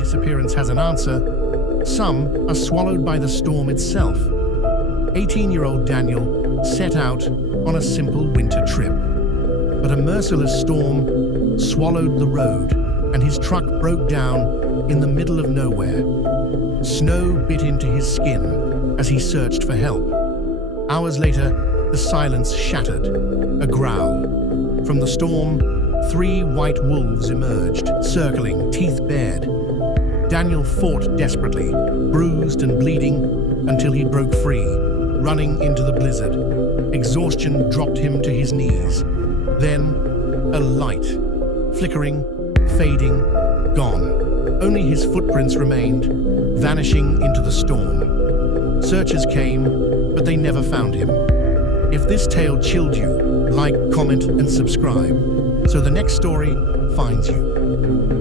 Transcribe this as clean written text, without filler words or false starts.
disappearance has an answer, some are swallowed by the storm itself. 18-year-old Daniel set out on a simple winter trip. But a merciless storm swallowed the road, and his truck broke down in the middle of nowhere. Snow bit into his skin as he searched for help. Hours later, the silence shattered. A growl. From the storm, 3 white wolves emerged, circling, teeth bared. Daniel fought desperately, bruised and bleeding, until he broke free, running into the blizzard. Exhaustion dropped him to his knees. Then, a light, flickering, fading, gone. Only his footprints remained, vanishing into the storm. Searchers came, but they never found him. If this tale chilled you, like, comment, and subscribe, so the next story finds you.